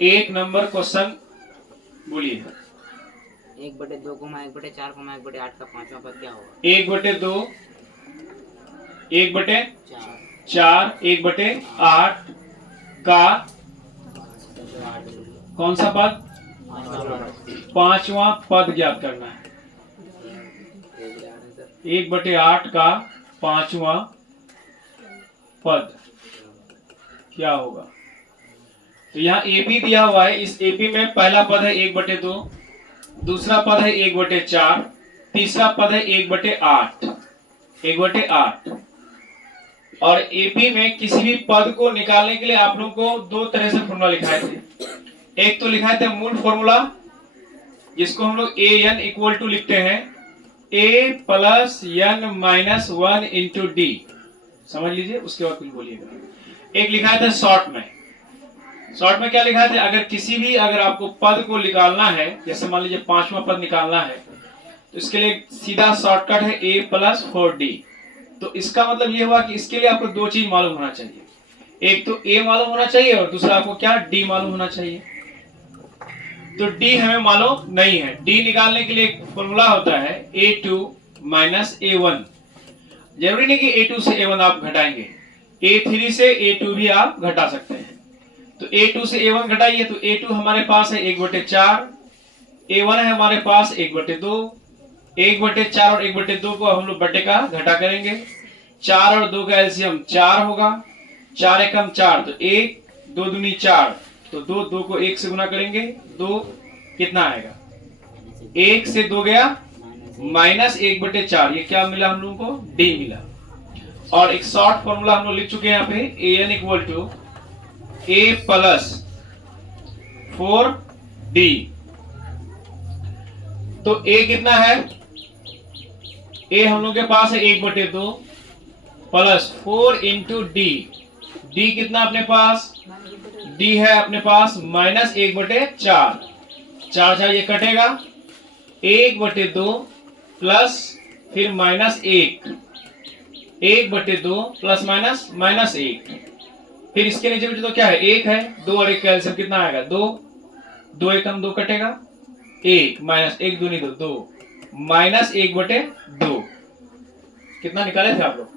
एक number question बोलिए। 1/2, 1/4, 1/8 का पांचवा पद क्या होगा? 1/2, 1/4, 1/8 का कौन सा पद? पांचवा पद ज्ञात करना है। 1/8 का पांचवा पद क्या होगा? तो यहाँ एपी दिया हुआ है। इस एपी में पहला पद है 1/2, दूसरा पद है 1/4, तीसरा पद है 1/8, 1/8। और एपी में किसी भी पद को निकालने के लिए आप लोगों को दो तरह से फॉर्मूला लिखाए थे। एक तो लिखाए थे मूल फॉर्मूला, जिसको हम लोग ए एन इक्वल टू लिखते हैं a plus n minus 1 into D. समझ लीजिए, उसके बाद कुछ बोलिएगा। एक लिखा था शॉर्ट में। शॉर्ट में क्या लिखा था? अगर आपको पद को निकालना है, जैसे मान लीजिए पांचवा पद निकालना है, तो इसके लिए सीधा शॉर्टकट है a प्लस 4d। तो इसका मतलब ये हुआ कि इसके लिए आपको दो चीज मालूम होना चाहिए। एक तो a मालूम होना चाहिए और दूसरा आपको क्या? d मालूम होना चाहिए। तो d हमें मालूम नहीं है। d निकालने के लिए एक फॉर्मूला होता है a2 माइनस a1। जरूरी नहीं कि a2 से a1 आप घटाएंगे, a3 से a2 भी आप घटा सकते हैं। तो a2 से a1 घटाइए तो a2 हमारे पास है 1/4, a1 है हमारे पास 1/2। 1/4 और 1/2 को हम लोग बटे का घटा करेंगे। 4 और 2 का एलसीएम 4 होगा। 4 एकम 4 तो 1, 2 दूनी 4 तो 2 को 1 से गुना करेंगे। 2 कितना आएगा? 1 से 2 गया माइनस 1/4। ये क्या मिला हम लोगों को? d मिला। और एक शॉर्ट फॉर्मूला हम लोग लिख चुके हैं यहाँ पे, a n equal to a plus 4d। तो a कितना है? a हम लोग के पास है 1/2 प्लस 4 इंटू डी। डी कितना अपने पास? डी है अपने पास माइनस 1/4। 4 ये कटेगा, 1/2 प्लस फिर माइनस 1, 1/2 प्लस माइनस माइनस 1। फिर इसके नीचे तो क्या है? 1 है। 2 और 1 का एलसीएम कितना आएगा? 2। 2 एकम 2 कटेगा, 1 माइनस 1 दूनी 2, 2 माइनस 1/2। कितना निकाले थे आप लोग?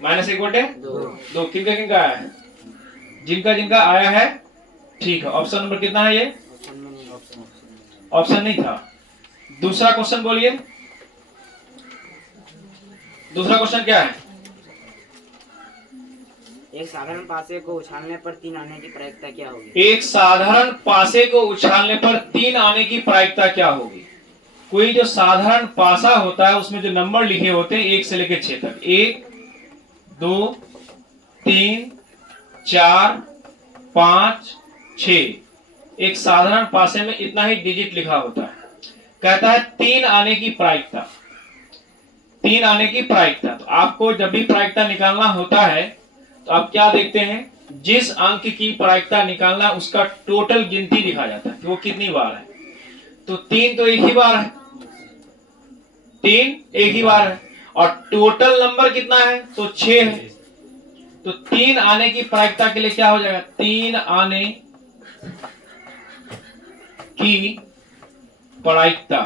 माइनस 1/2। किनका आया है? जिनका आया है ठीक है। ऑप्शन नंबर कितना है? ये ऑप्शन नहीं था। दूसरा क्वेश्चन बोलिए। दूसरा क्वेश्चन क्या है? एक साधारण पासे को उछालने पर 3 आने की प्रायिकता क्या होगी? एक साधारण पासे को उछालने पर 3 आने की प्रायिकता क्या होगी? कोई जो साधारण पासा होता है उसमें जो नंबर लिखे होते हैं 1 से लेकर 6 तक, 1 2 3 4 5 6। एक साधारण पासे में इतना ही डिजिट लिखा होता है। कहता है 3 आने की प्रायिकता। 3 आने की प्रायिकता। तो आपको जब भी प्रायिकता निकालना होता है तो आप क्या देखते हैं? जिस अंक की प्रायिकता निकालना उसका टोटल गिनती लिखा जाता है कि वो कितनी बार है। तो 3 तो एक ही बार है, 3 एक ही बार है। और टोटल नंबर कितना है? तो 6 है। तो 3 आने की प्रायिकता के लिए क्या हो जाएगा? 3 आने की प्रायिकता,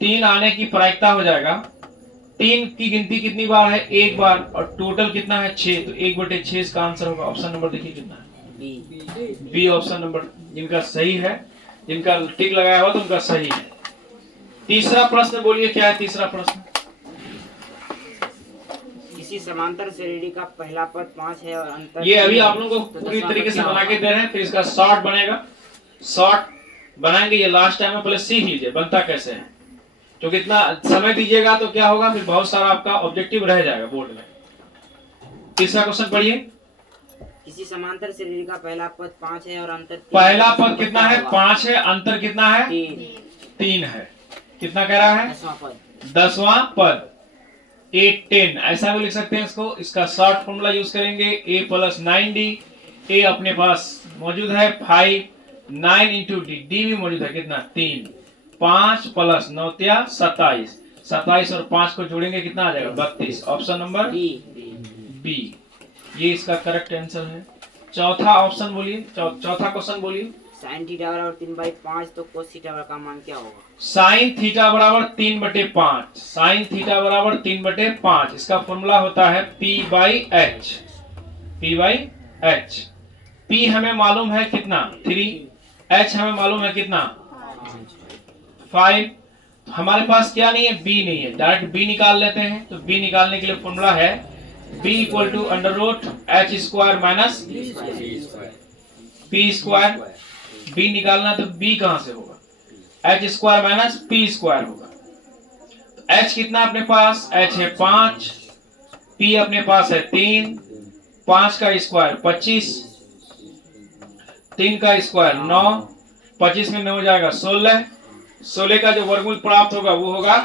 3 आने की प्रायिकता हो जाएगा। 3 की गिनती कितनी बार है? एक बार। और टोटल कितना है? 6। तो 1/6 इसका आंसर होगा। ऑप्शन नंबर देखिए कितना है? बी ऑप्शन नंबर जिनका सही है, जिनका टिक लगाया हुआ तो उनका सही है। तीसरा प्रश्न बोलिए, क्या है तीसरा प्रश्न? किसी समांतर श्रेणी का पहला पद 5 है और अंतर। ये अभी आप लोगों को पूरी तरीके से बना के दे रहे हैं, फिर इसका शॉर्ट बनेगा। शॉर्ट बनाएंगे, ये लास्ट टाइम में पहले सीख लीजिए बनता कैसे है। क्योंकि इतना समय दीजिएगा तो क्या होगा, फिर बहुत सारा आपका ऑब्जेक्टिव रह जाएगा बोर्ड में। तीसरा क्वेश्चन पढ़िए। किसी समांतर श्रेणी का पहला पद 5 है और अंतर। पहला पद कितना है? 5 है। अंतर कितना है? 3 है। कितना कह रहा है? 10वां पद। 8 10 ऐसा भी लिख सकते हैं इसको। इसका शॉर्ट फॉर्मूला यूज करेंगे, a प्लस 9d। a अपने पास मौजूद है 5, 9 इंटू डी, डी भी मौजूद है कितना? 3। 5 प्लस 9 27। 27 और 5 को जोड़ेंगे कितना आ जाएगा? 32। Option number B. ये इसका करेक्ट आंसर है। चौथा ऑप्शन बोलिए, चौथा क्वेश्चन बोलिए। साइन थीटा बराबर 3/5 तो कोस थीटा का मान क्या होगा? साइन थीटा बराबर 3/5, साइन थीटा बराबर 3/5, इसका फॉर्मूला होता है P/H, P/H। P हमें मालूम है कितना 3, H हमें मालूम है कितना 5। हमारे पास क्या नहीं है, B नहीं है, डायरेक्ट B निकाल लेते हैं। तो B निकालने के लिए फॉर्मूला है B equal to √H² minus P²। B निकालना तो B कहां से होगा, H² माइनस P² होगा। तो H कितना अपने पास, H है 5, P अपने पास है 3, 5 का स्क्वायर 25, 3 का स्क्वायर 9, 25 में 9 हो जाएगा 16, 16 का जो वर्गमूल प्राप्त होगा वो होगा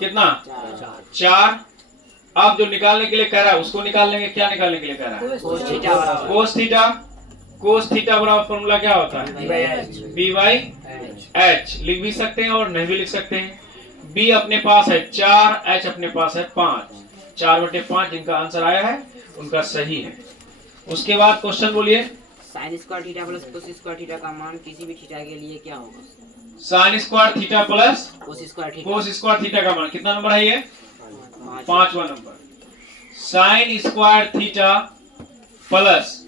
कितना 4। अब जो निकालने के लिए कह रहा है उसको निकाल लेंगे। क्या निकालने के लिए कह रहा है, कोस थीटा। कोस थीटा बराबर फॉर्मूला क्या होता है B/H। लिख भी सकते हैं और नहीं भी लिख सकते हैं। B अपने पास है 4, H अपने पास है 5, 4/5 जिनका आंसर आया है उनका सही है। उसके बाद क्वेश्चन बोलिए। Sine square theta plus cos square theta का मान किसी भी थीटा के लिए क्या होगा? Sine square theta plus cos square theta का मान कितना नंबर है, ये 5वां number. Sine square theta plus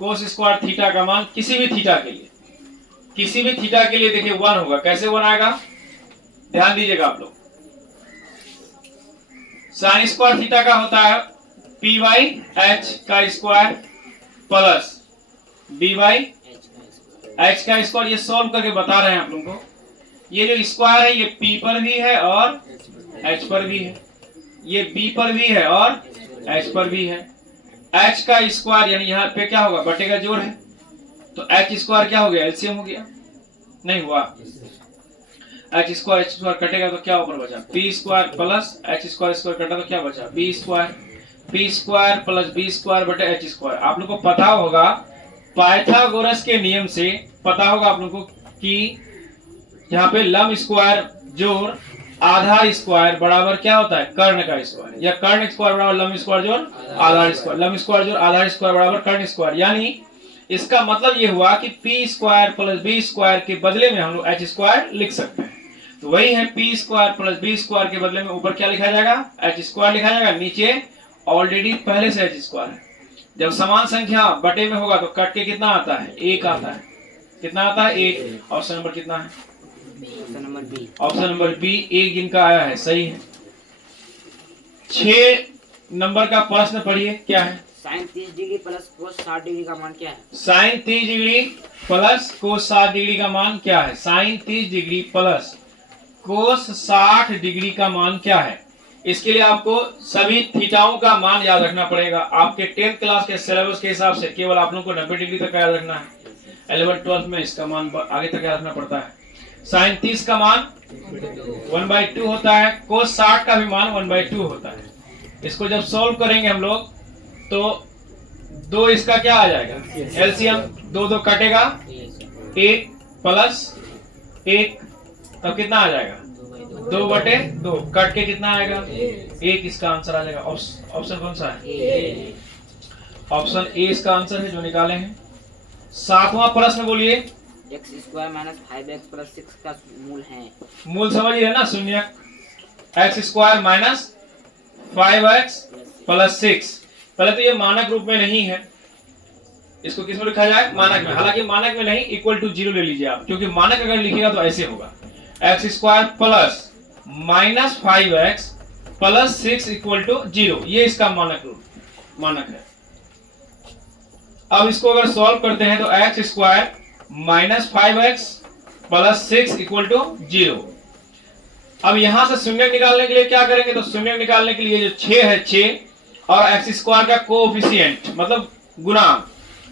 cos square theta का मान किसी भी थीटा के लिए, किसी भी थीटा के लिए देखिए 1 होगा। कैसे 1 आएगा, ध्यान दीजिएगा आप लोग। साइन स्क्वायर थीटा का होता है P/H का स्क्वायर प्लस B/H का स्क्वायर। ये सॉल्व करके बता रहे हैं आप लोगों को। ये जो स्क्वायर है ये P पर भी है और H पर भी है, ये B पर भी है और H पर भी है। H का स्क्वायर यानी यहाँ पे क्या होगा, बटे का जोड़ है, तो H² क्या हो गया, एलसीएम हो गया, नहीं हुआ। H² कटेगा तो क्या ऊपर बचा, P² प्लस H² कटा तो क्या बचा P² प्लस B² बटे H²। आप लोग को पता होगा पाइथागोरस के नियम से, पता होगा आप लोग को कि यहाँ पे लंब स्क्वायर जोड़ आधार स्क्वायर बराबर क्या होता है, कर्ण का स्क्वायर, या कर्ण स्क्वायर बराबर लंब स्क्वायर जोड़ आधार स्क्वायर, लंब स्क्वायर जोड़ आधार स्क्वायर बराबर कर्ण स्क्वायर। यानी इसका मतलब ये हुआ कि P² प्लस B² के बदले में हम लोग H² लिख सकते हैं। तो वही है P² प्लस B² के बदले में ऊपर क्या लिखा जाएगा, H² लिखा जाएगा, नीचे ऑलरेडी पहले से H² है। जब समान संख्या बटे में होगा तो कट के कितना आता है, 1 आता है। कितना आता है, 1। ऑप्शन नंबर कितना है, ऑप्शन नंबर बी 1 जिनका आया है सही है। 6 नंबर का प्रश्न पढ़िए, क्या है। Sine 30 degree plus cos 60 degree का मान क्या है? Sine 30 degree plus cos 60 degree का मान क्या है। Sine 30 degree plus cos 60 degree का मान क्या है। इसके लिए आपको सभी थीटाओं का मान याद रखना पड़ेगा। आपके 10th क्लास के सिलेबस के हिसाब से केवल आप लोगों को 90 डिग्री तक याद रखना है। 11th 12th में इसका मान आगे तक याद रखना पड़ता है। साइन 30 का मान 1/2 होता है, कोस 60 का भी मान 1/2 होता है। इसको जब सॉल्व करेंगे हम लोग तो 2 इसका क्या आ जाएगा, एलसीएम 2 कटेगा, 1 प्लस 1 तब कितना आ जाएगा, 2/2 कट के कितना आएगा, 1 इसका आंसर आ जाएगा। ऑप्शन कौन सा है, ऑप्शन ए इसका आंसर है जो निकाले हैं। 7वां प्रश्न बोलिए। x² माइनस 5x प्लस 6 का मूल है। मूल समझिए ना, शून्य। x² minus 5x plus 6। पहले तो ये मानक रूप में नहीं है, इसको किस में लिखा जाए, मानक में। हालांकि मानक में नहीं, इक्वल टू 0 ले लीजिए आप, क्योंकि मानक अगर लिखिएगा तो ऐसे होगा, x² plus minus 5x plus 6 equal to 0। ये इसका मानक रूप मानक है। अब इसको अगर सॉल्व करते हैं तो x² minus 5x plus 6 equal to 0। अब यहां से शून्य निकालने के लिए क्या करेंगे, तो शून्य निकालने के लिए जो 6 है, 6 और x² का कोएफिशिएंट मतलब गुना,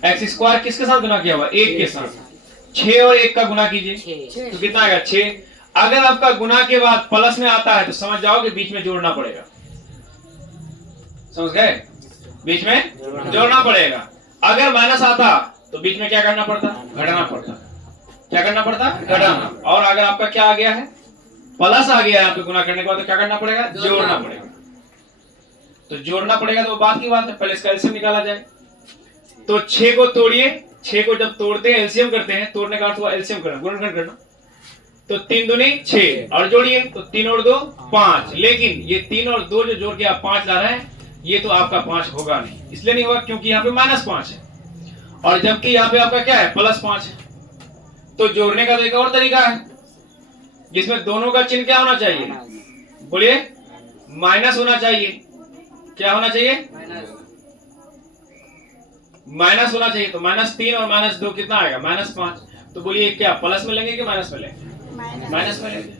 x² किसके साथ गुना किया हुआ, 1 के साथ। 6 और 1 का गुना कीजिए तो कितना आएगा, 6। अगर आपका गुना के बाद प्लस में आता है तो समझ जाओ कि बीच में जोड़ना पड़ेगा। समझ गए, बीच में जोड़ना पड़ेगा। अगर माइनस आता तो बीच में क्या करना पड़ता, घटाना पड़ता। क्या करना पड़ता, घटाना। और अगर आपका क्या आ गया है, प्लस आ गया है आपके गुना करने के बाद तो क्या करना पड़ेगा, जोड़ना पड़ेगा। तो जोड़ना पड़ेगा तो बात की बात है, पहले इसका एलसीएम निकाला जाए। तो 6 को तोड़िए, 6 को जब तोड़ते हैं एलसीएम करते हैं, तोड़ने का अर्थ हुआ एलसीएम करना, गुणनखंड करना। तो 3 दूनी 6 और जोड़िए तो 3 और 2 5, लेकिन ये 3 और 2 जो जोड़ के आप 5 ला रहे हैं, ये तो आपका 5 होगा नहीं। इसलिए नहीं होगा क्योंकि यहाँ पे -5 है और जबकि यहाँ पे आपका क्या है +5 है। तो जोड़ने का तो एक और तरीका है जिसमें दोनों का चिन्ह क्या होना चाहिए, बोलिए माइनस होना चाहिए। क्या होना चाहिए, माइनस होना चाहिए। तो -3 और -2 कितना आएगा, -5। तो बोलिए क्या प्लस में लेंगे कि माइनस में लेंगे, माइनस में लेंगे।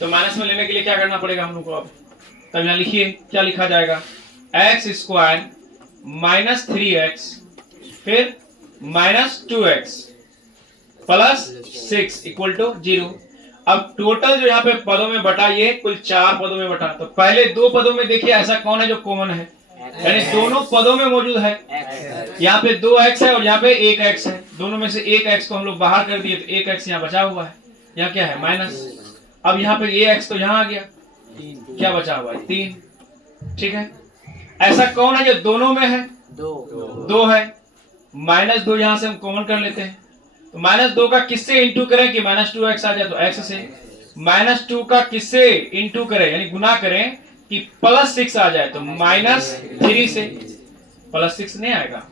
तो माइनस में लेने के लिए क्या करना पड़ेगा हम लोग को, अब तब यहाँ लिखिए क्या लिखा जाएगा, x² -3x फिर -2x +6 = 0। अब टोटल जो यहाँ पे पदों में बटा, ये कुल 4 पदों में बटा। तो पहले 2 पदों में देखिए ऐसा कौन है जो कॉमन है, यानी दोनों पदों में मौजूद है। यहाँ पे 2x है और यहाँ पे 1x है, दोनों में से 1x को हम लोग बाहर कर दिए तो 1x यहाँ बचा हुआ है, यहाँ क्या है माइनस। अब यहाँ पे ये x तो यहाँ आ गया, क्या बचा हुआ है 3, ठीक है। ऐसा कौन है जो दोनों में है, 2 है। -2 यहाँ से हम कॉमन कर लेते हैं, तो -2 का किससे इंटू करें कि -2x आ जाए, तो x से। -2 का किससे इंटू करें यानी गुना करें कि +6 आ जाए, तो -3 से। +6 नहीं आएगा,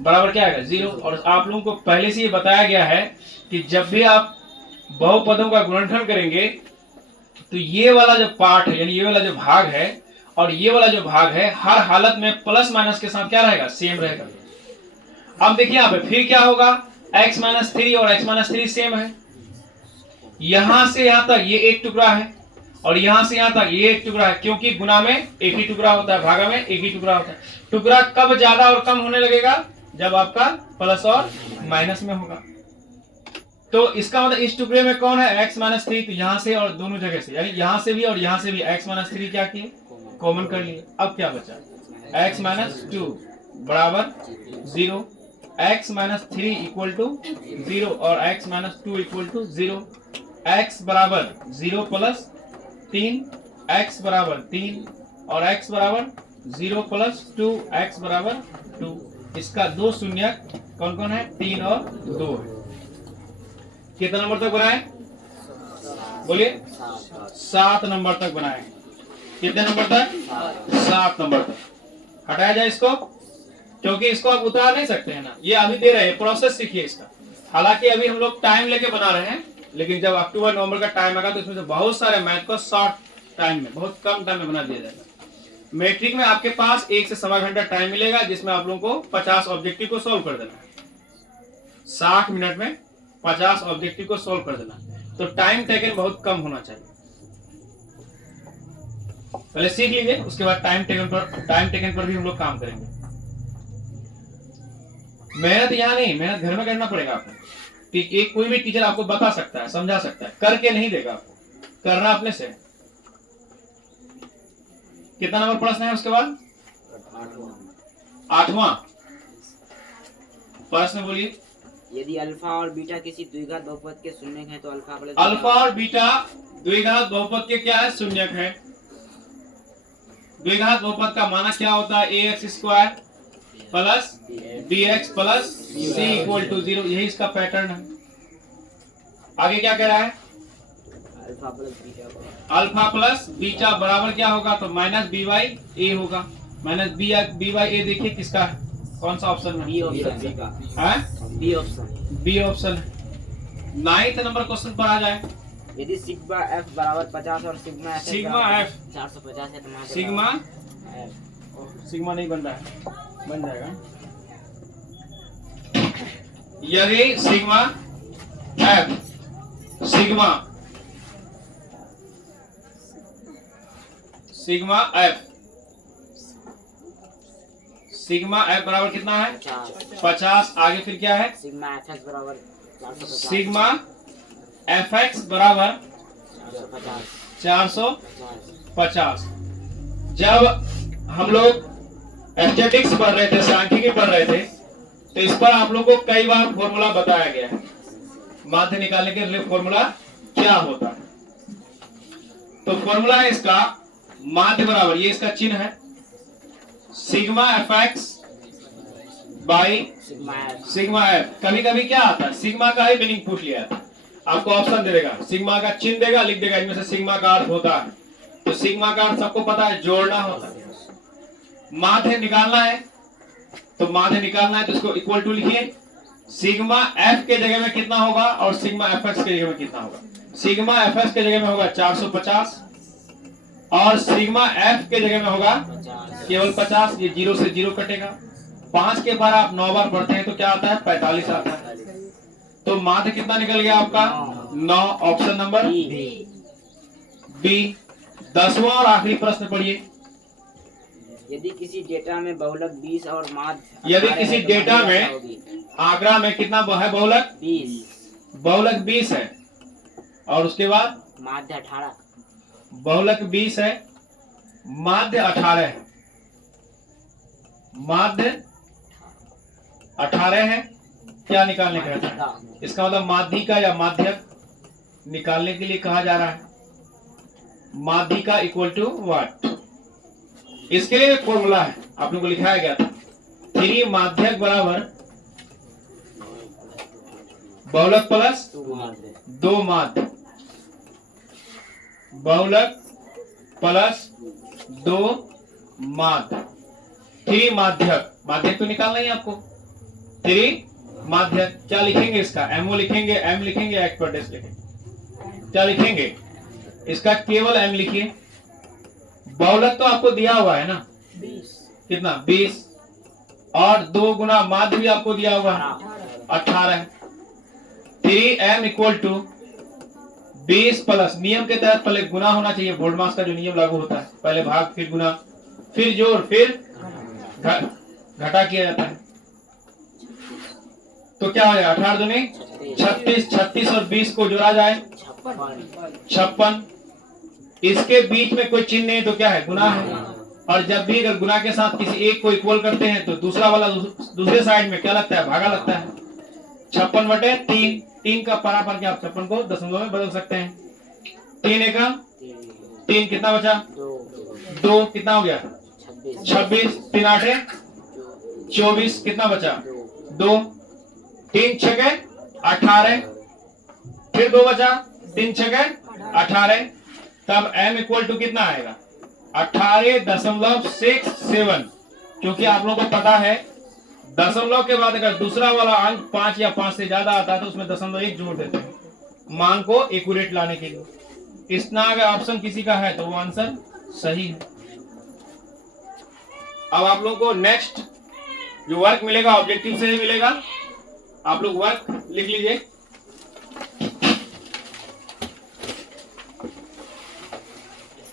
बराबर क्या आएगा 0। और आप लोगों को पहले से ही बताया गया है कि जब भी आप बहुपदों का गुणनखंड करेंगे तो ये वाला जो पार्ट है यानी ये वाला जो भाग है और ये वाला जो भाग है, हर हालत में प्लस माइनस के साथ क्या रहेगा, सेम रहेगा। अब देखिए यहाँ पे फिर क्या होगा, x - 3 और x - 3 सेम है। यहां से यहां तक ये एक टुकड़ा है और यहां से यहां तक ये एक टुकड़ा है, क्योंकि गुना में एक ही टुकड़ा होता है, भागा में एक ही टुकड़ा होता है। टुकड़ा कब ज्यादा और कम होने लगेगा, जब आपका प्लस और माइनस में होगा। तो इसका मतलब इस टुकड़े में कौन है, x - 3, तो यहां से और दोनों जगह से, यानी यहां से भी और यहां से भी x - 3 क्या किए, कॉमन कर लिए। अब क्या बचा, x - 2 बराबर 0, x - 3 = 0 और x - 2 = 0। x बराबर 0 + 3, x बराबर 3 और x बराबर 0 + 2, x बराबर 2। इसका 2 शून्यक कौन कौन है, 3 और 2 है। कितना नंबर तक बनाए, बोलिए 7 नंबर तक बनाए। कितने नंबर तक, 7 नंबर तक। हटाया जाए इसको, क्योंकि इसको आप उतार नहीं सकते हैं ना, ये अभी दे रहे हैं, प्रोसेस सीखिए इसका। हालांकि अभी हम लोग टाइम लेके बना रहे हैं, लेकिन जब अक्टूबर नवंबर का टाइम आएगा तो इसमें से बहुत सारे मैथ को शॉर्ट टाइम में, बहुत कम टाइम में बना दिया जाएगा। मैट्रिक में आपके पास 1 से सवा घंटा टाइम मिलेगा, जिसमें आप लोगों को 50 ऑब्जेक्टिव को सोल्व कर देना है। 60 मिनट में 50 ऑब्जेक्टिव को सोल्व कर देना, तो टाइम टेकन बहुत कम होना चाहिए। पहले सीख लीजिए, उसके बाद टाइम टेकन पर भी हम लोग काम करेंगे। मेहनत यहाँ नहीं, मेहनत घर में करना पड़ेगा आपको। एक कोई भी टीचर आपको बता सकता है, समझा सकता है, करके नहीं देगा आपको, करना अपने से। कितना नंबर प्रश्न है उसके बाद, 8वां प्रश्न, बोलिए। यदि अल्फा और बीटा किसी द्विघात बहुपद के शून्यक हैं तो अल्फा और बीटा द्विघात बहुपद के क्या है, शून्यक है। द्विघात बहुपद का माना क्या होता है, ax² + bx + c = 0। यही इसका पैटर्न है। आगे क्या कह रहा है, अल्फा प्लस बीटा बराबर क्या होगा, तो -b/a होगा। -b/a देखिए किसका है, कौन सा ऑप्शन में, बी ऑप्शन है। 9th नंबर क्वेश्चन पर आ जाए। यदि सिग्मा f बराबर 50 और सिग्मा f 450 है तो सिग्मा नहीं बन रहा है, बन जाएगा। यदि सिग्मा f बराबर कितना है, 50। आगे फिर क्या है, सिग्मा fx बराबर 450। जब हम लोग स्टैटिक्स पढ़ रहे थे, सांख्यिकी पढ़ रहे थे, तो इस पर आप लोग को कई बार फॉर्मूला बताया गया है, माध्य निकालने के लिए फॉर्मूला क्या होता है। तो फॉर्मूला है इसका, माध्य बराबर, ये इसका चिन्ह है, sigma fx by sigma F. Sigma F. कभी कभी क्या आता है, सिग्मा का ही मीनिंग पूछ लिया था, आपको ऑप्शन दे देगा, सिग्मा का चिन्ह देगा, लिख देगा इनमें से सिग्मा का अर्थ होता है। तो सिग्मा का अर्थ सबको पता है, जोड़ना होता है। माध्य निकालना है, तो माध्य निकालना है तो इसको इक्वल टू लिखिए, सिग्मा एफ के जगह में कितना होगा और सिग्मा एफ एक्स के जगह में कितना होगा। सिग्मा एफ एक्स के जगह में होगा 450 और सिग्मा एफ के जगह में होगा 50। केवल 50। ये 0 से 0 कटेगा, 5 के बार आप 9 बार पढ़ते हैं तो क्या आता है, 45 आता है। तो माध्य कितना निकल गया आपका, 9। Option number B. 10वां और आखिरी प्रश्न पढ़िए। यदि किसी डेटा में बहुलक 20 और माध्य यदि 18 किसी है तो डेटा माध्य में क्या होगी? आंकड़ा में कितना है बहुलक, 20, बहुलक 20 है और उसके बाद माध्य 18। बहुलक 20 है, माध्य 18 है, माध्य 18 है। क्या निकालने का है, इसका मतलब माध्यिका या माध्यक निकालने के लिए कहा जा रहा है। माध्यिका इक्वल टू व्हाट, इसके लिए एक फॉर्मूला है, आप लोगों को लिखाया गया था, 3 माध्यक बराबर बहुलक प्लस 2 माध्य, बहुलक प्लस 2 माध्य। 3 माध्यक, माध्यक तो निकालना ही आपको, 3 माध्यक। क्या लिखेंगे इसका, एमओ लिखेंगे, एम लिखेंगे, एक्सपर्टेस लिखेंगे, क्या लिखेंगे इसका, केवल एम लिखिए। बहुलक तो आपको दिया हुआ है ना, 20, कितना 20 और 2 गुना माध्य भी आपको दिया हुआ है 18। 3m इक्वल टू 20 प्लस, नियम के तहत पहले गुना होना चाहिए, बोर्डमास का जो नियम लागू होता है, पहले भाग फिर गुना फिर जोड़ फिर घटा किया जाता है। तो क्या हो जाएगा, 18 दूनी 36, 36 और 20 को जोड़ा जाए 56। इसके बीच में कोई चिन्ह नहीं तो क्या है, गुना है। और जब भी अगर गुना के साथ किसी एक को इक्वल करते हैं तो दूसरा वाला दूसरे साइड में क्या लगता है, भागा लगता है। 56/3, 3 का परापर क्या आप 56 को दशमलव में बदल सकते हैं। 3 एकम 3, कितना बचा 2, कितना हो गया 26, 3 8 24, कितना बचा 2, 3 6 18, फिर 2 बचा, 3 6 18। तब m इक्वल टू कितना आएगा 18.67। क्योंकि आप लोगों को पता है दशमलव के बाद अगर दूसरा वाला अंक 5 या 5 से ज्यादा आता है तो उसमें 0.1 जोड़ देते हैं, मान को एक्यूरेट लाने के लिए। इतना अगर ऑप्शन किसी का है तो वो आंसर सही है। अब आप लोगों को नेक्स्ट जो वर्क मिलेगा ऑब्जेक्टिव से ही मिलेगा, आप लोग वर्क लिख लीजिए।